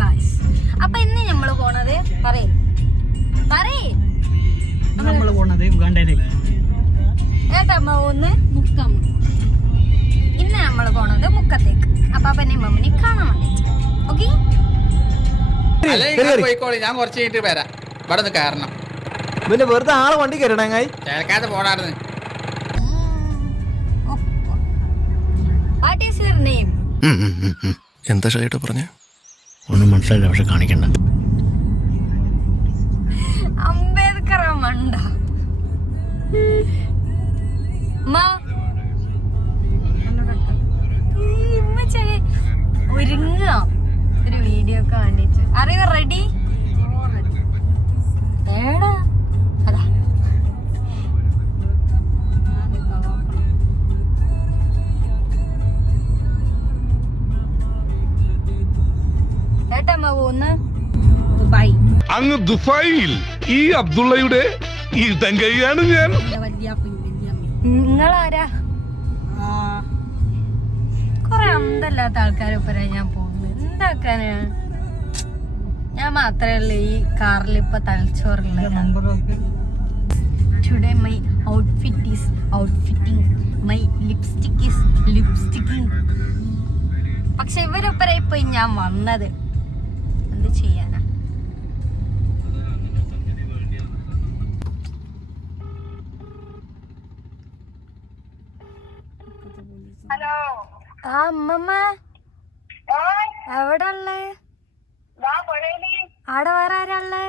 Guys. അപ്പൊ ഇന്ന് നമ്മള് പോണത് നമ്മള് പോണത് ഉഗാണ്ടയിലേക്ക്. ഏട്ടമ്മ ഒന്ന് മുക്കം. ഇന്ന് നമ്മള് പോണത് മുക്കത്തേക്ക്. അപ്പാപ്പനെ മമ്മനെ കാണാൻ വേണ്ടിട്ട്. ഓക്കെ, പോയിക്കോളി, ഞാൻ കുറച്ച് കഴിഞ്ഞിട്ട് വരാം. ഇവിടെ നിന്ന് കയറണം. പിന്നെ വെറുതെ ആളെ വണ്ടി കയറണങ്ങായി ചേർക്കാതെ പോടാർന്ന്. What is your name? എന്താ ഷൈട്ടോ പറഞ്ഞ? ഒന്നും മനസ്സിലായില്ല, പക്ഷെ കാണിക്കണ്ട. അംബേദ്കർ മണ്ട. ഒരുങ്ങ ഒരു വീഡിയോ ഒക്കെ വേണ്ടിട്ട്. അറിയോ റെഡി? ഏടാ അതാ ഏട്ടമ്മ പോന്ന് ദുബായ്. അങ്ങ് ദുബായിൽ ഈ അബ്ദുള്ളയുടെ ഇടങ്കൈയാണ് ഞാൻ. നിങ്ങളാരാ? കൊറേ അന്തല്ലാത്ത ആൾക്കാരൊപ്പരാ ഞാൻ പോകുന്നത്. എന്താക്കാനാ? ഞാൻ മാത്രമേ ഉള്ളൂ ഈ കാറിൽ ഇപ്പൊ തലച്ചോറുള്ളത്. Today my outfit is outfitting, my lipstick is lipsticking. പക്ഷെ ഇവരൊപ്പര ഇപ്പൊ ഞാൻ വന്നത്. എന്ത് ചെയ്യാനാ? ആ അമ്മമ്മ എവിടെ ഉള്ളേ? ആടെ വേറെ ആരാ ഉള്ളേ?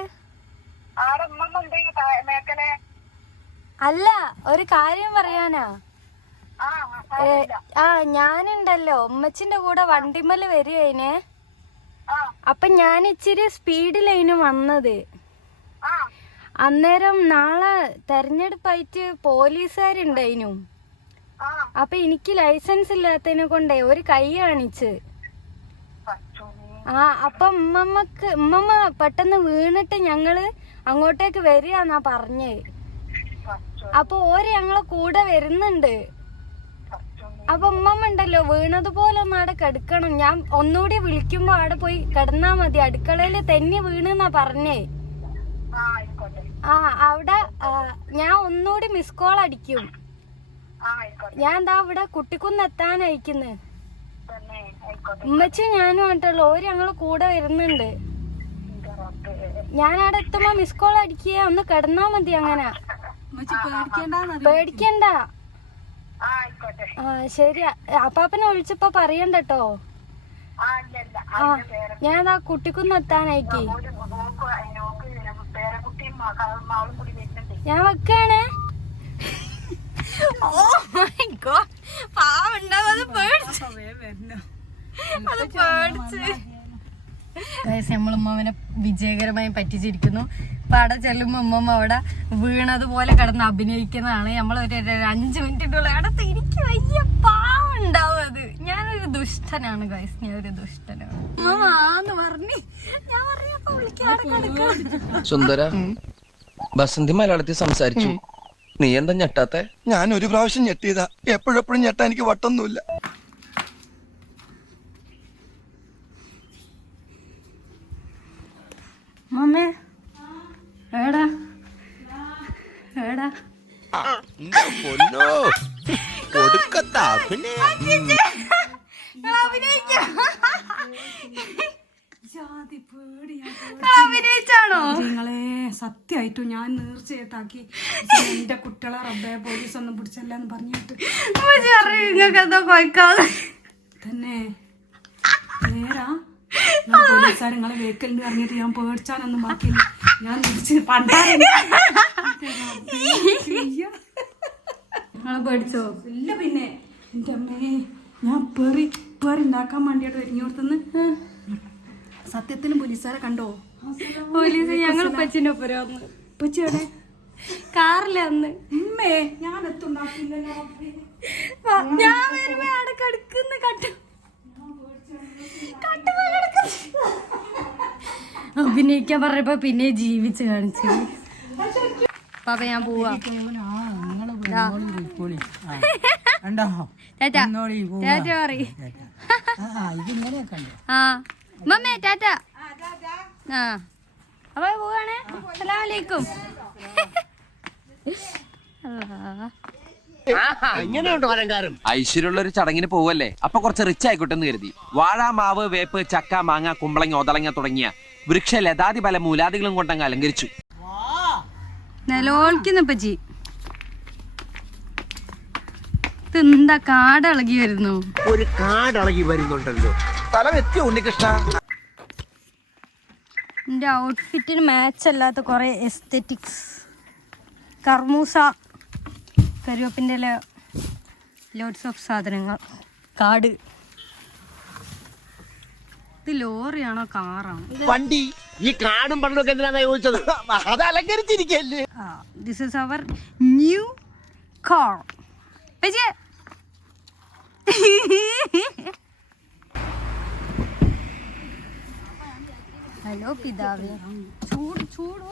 അല്ല, ഒരു കാര്യം പറയാനാ. ഞാനുണ്ടല്ലോ ഉമ്മച്ചിന്റെ കൂടെ വണ്ടിമേല് വരികയിനെ. അപ്പൊ ഞാൻ ഇച്ചിരി സ്പീഡിലേനു വന്നത്. അന്നേരം നാളെ തെരഞ്ഞെടുപ്പായിട്ട് പോലീസുകാരുണ്ടായിനു. അപ്പൊ എനിക്ക് ലൈസൻസ് ഇല്ലാത്തതിനെ കൊണ്ടേ ഒരു കൈ കാണിച്ച്. അപ്പൊ ഉമ്മമ്മ പെട്ടെന്ന് വീണിട്ട് ഞങ്ങള് അങ്ങോട്ടേക്ക് വരികന്നാ പറഞ്ഞേ. അപ്പൊ ഓര് ഞങ്ങളെ കൂടെ വരുന്നുണ്ട്. അപ്പൊ ഉമ്മമ്മ ഉണ്ടല്ലോ വീണതുപോലെ ഒന്ന് അവിടെ കിടക്കണം. ഞാൻ ഒന്നുകൂടി വിളിക്കുമ്പോ അവിടെ പോയി കിടന്നാ മതി. അടുക്കളയില് തെന്നി വീണെന്നാ പറഞ്ഞേ. അവിടെ ഞാൻ ഒന്നുകൂടി മിസ് കോൾ അടിക്കും. ഞാൻ എന്താ ഇവിടെ കുട്ടിക്കുന്ന് എത്താനയക്കുന്നു. ഉമ്മച്ചും ഞാനും ആയിട്ടുള്ളൂ. ഓര് ഞങ്ങള് കൂടെ വരുന്നുണ്ട്. ഞാൻ അവിടെ എത്തുമ്പോ മിസ് കോൾ അടിക്കുക, ഒന്ന് കിടന്നാ മതി. അങ്ങനെ പേടിക്കണ്ട. ശരി. അപ്പാപ്പനെ വിളിച്ചപ്പോ പറയണ്ടട്ടോ. ഞാൻ എന്താ കുട്ടിക്കുന്ന് എത്താനയക്കി. ഞാൻ വെക്കാണേ. Oh my God, നമ്മൾ ഉമ്മനെ വിജയകരമായി പറ്റിച്ചിരിക്കുന്നു. അപ്പൊ അവിടെ ചെല്ലുമ്പോ ഉമ്മ അവിടെ വീണതുപോലെ കിടന്ന് അഭിനയിക്കുന്നതാണ്. നമ്മളൊരു 5 മിനിറ്റിനുള്ള അവിടെ എനിക്ക് വലിയ പാവുണ്ടാവും. അത് ഞാനൊരു ദുഷ്ടനാണ് ഗൈസ്, ഞാൻ ഒരു ദുഷ്ടനാണ്. ഉമ്മന്ന് പറഞ്ഞ് ഞാൻ പറഞ്ഞപ്പോ വിളിക്കാതെ സുന്ദര ബസന്തി മലയാളത്തിൽ സംസാരിച്ചു. നീ എന്താ ഞെട്ടാത്തെ? ഞാൻ ഒരു പ്രാവശ്യം ഞെട്ടിയതാ. എപ്പോഴെപ്പോഴും ഞെട്ടാ എനിക്ക് വട്ടൊന്നുമില്ല. മമ്മേ എടാ എടാ നിങ്ങളെ സത്യമായിട്ടും ഞാൻ നേർച്ചയായിട്ടാക്കി എന്റെ കുട്ടികളെ റബ്ബേ പോലീസ് ഒന്നും പിടിച്ചല്ലെന്ന് പറഞ്ഞിട്ട് തന്നെ നേരാ. പോലീസുകാർ നിങ്ങളെ വേക്കലുണ്ട് പറഞ്ഞിട്ട് ഞാൻ പേടിച്ചാനൊന്നും ബാക്കിയില്ല. ഞാൻ തിരിച്ച് പേടിച്ചോ? ഇല്ല. പിന്നെ എന്റെ അമ്മേ ഞാൻ പേറി ഉണ്ടാക്കാൻ വേണ്ടിയിട്ട് ഒരുങ്ങിയോടത്തുനിന്ന് സത്യത്തിലും പോലീസുകാരെ കണ്ടോ? പോലീസ് ഞങ്ങൾ പച്ചിന്റെ ഒപ്പരം പച്ചിയുടെ കാറിലന്ന്. ഉമ്മേ ഞാൻ എത്തുണ്ടാക്കില്ലല്ലോ. ഞാൻ വരുമ്പോ അവിടെ കിടക്കുന്ന അഭിനയിക്കാൻ പറഞ്ഞപ്പോ പിന്നെ ജീവിച്ച് കാണിച്ചു. പാപ്പ ഞാൻ പോവാ. ടാറ്റ പറ. മമ്മേ ടാറ്റ. ആ അപ്പൊ പോവാണേ. അസ്സലാമലൈക്കും. ഐശ്വര്യമുള്ള ഒരു ചടങ്ങിന് പോവല്ലേ, അപ്പൊ കുറച്ച് റിച്ച് ആയിക്കോട്ടെ എന്ന് കരുതി വാഴ, മാവ്, വേപ്പ്, ചക്ക, മാങ്ങ, കുമ്പളങ്ങ, ഒതളങ്ങ തുടങ്ങിയ വൃക്ഷ ലതാതി പല മൂലാദികളും കൊണ്ടങ്ങ് അലങ്കരിച്ചു. നിലോളിക്കുന്നപ്പച്ചി ഇതെന്താ കാടിളകി വരുന്നു. ഒരു കാടിളകി വരുന്നുണ്ടല്ലോ. സ്ഥലം എത്തിയോ ഉണ്ണികൃഷ്ണ? എൻ്റെ ഔട്ട്ഫിറ്റിന് മാച്ച് അല്ലാത്ത കുറേ എസ്തെറ്റിക്സ്. കർമൂസ, കരുവേപ്പിൻ്റെ ഇല, ലോഡ്സ് ഓഫ് സാധനങ്ങൾ. കാട്. ഇത് ലോറിയാണോ കാറാണോ? വണ്ടി ഈ കാടും പണ്ടൊക്കെ എന്തിനാ ചോദിച്ചത്? അത് അലങ്കരിച്ചിരിക്കല്ലേ. This is our new car. Hello പിതാവേ. ചൂട് ചൂട്.